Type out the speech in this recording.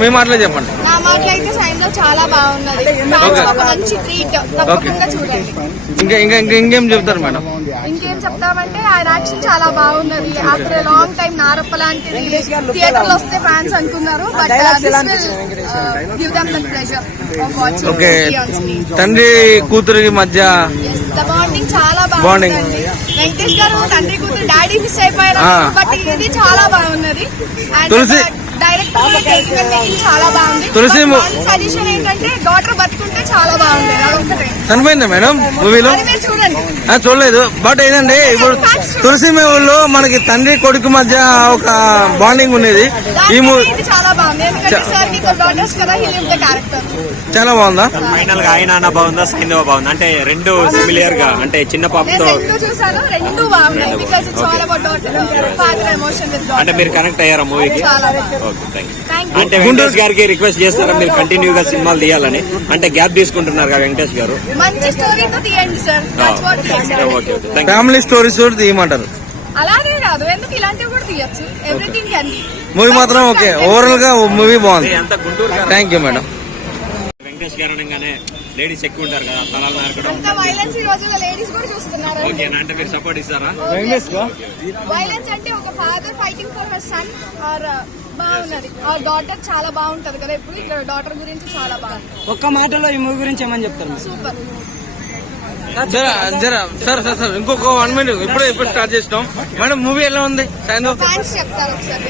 మీ మాటలో చెప్పండి. నా మాటలో అయితే సైంధవ్ చాలా బాగున్నది. ఒక మంచి ట్రీట్, తప్పకుండా చూడండి. ఇంకేం చెప్తారు మేడం? ఇంకేం చెప్తామంటే ఆయన యాక్షన్ చాలా బాగున్నది. ఆఫ్టర్ లాంగ్ టైం నారప్ప లాంటిది థియేటర్ లో వస్తే ఫ్యాన్స్ అనుకున్నారు. But give them the pleasure of watching. Okay, తండ్రి కూతురికి మధ్య బాండింగ్ చాలా బాగుంది. వెంకటేష్ గారు తండ్రి కూతురు డాడీ మిస్ అయిపోయారు, బట్ ఇది చాలా బాగున్నది. తులసి డైరెక్టర్ చాలా బాగుంది. తులసి సజెషన్ ఏంటంటే డాటర్ బతుకుంటే చాలా బాగుంది. అదొకటే. చనిపోయిందా మేడం మూవీలో? చూడండి, చూడలేదు. బట్ ఏంటంటే ఇప్పుడు తులసి మూవీలో మనకి తండ్రి కొడుకు మధ్య ఒక బాండింగ్ ఉండేది. ఈ మూవీ చాలా బాగుంది. ఎందుకంటే సార్ నీకు డాటర్స్ కదా, హీ లివ్ ద క్యారెక్టర్. చాలా బాగుందా? ఫైనల్ గా ఆయన బాగుందా, సైంధవ బాగుందా? అంటే రెండు సిమిలియర్ గా, అంటే చిన్న పాపతో రెండు చూసాను, రెండు బాగున్నాయి. Because it's all about daughter, father emotion with daughter. అంటే మీరు కనెక్ట్ అయ్యారా మూవీకి? చాలా. అంటే వెంకటేష్ గారికి రిక్వెస్ట్ చేస్తారా మీరు కంటిన్యూగా సినిమాలు తీయాలని? అంటే గ్యాప్ తీసుకుంటున్నారు కదా వెంకటేష్ గారు. మంచి స్టోరీతో తీయండి సార్. ఫ్యామిలీ స్టోరీస్ కూడా తీయమంటారు? అలాగే కాదు, ఎందుకు ఇలాంటివి కూడా తీయచ్చు. Everything can be. మూవీ మాత్రం ఓకే, ఓవరాల్ గా మూవీ బాగుంది. Thank you madam. Venkatesh garu అనగానే లేడీస్ ఎక్కువ ఉంటారు కదా, తలాలు నరకడం, అంత వైలెన్స్ ఈ రోజుల్లో లేడీస్ కూడా చూస్తున్నారు. ఓకేనా? అంటే మీరు సపోర్ట్ ఇస్తారా? వైలెన్స్ అంటే ఒక father fighting for her son or బాగున్నది. ఆ డాటర్ చాలా బాగుంటది కదా. ఇప్పుడు ఇక్కడ డాటర్ గురించి చాలా బాగుంది. ఒక్క మాటలో ఈ మూవీ గురించి ఏమని చెప్తారు? సూపర్. సార్ ఇంకొక 1 minute. ఇప్పుడు స్టార్ట్ చేసినాం మేడం. మూవీ ఎలా ఉంది? ఫ్యాన్స్ చెప్తారు ఒకసారి.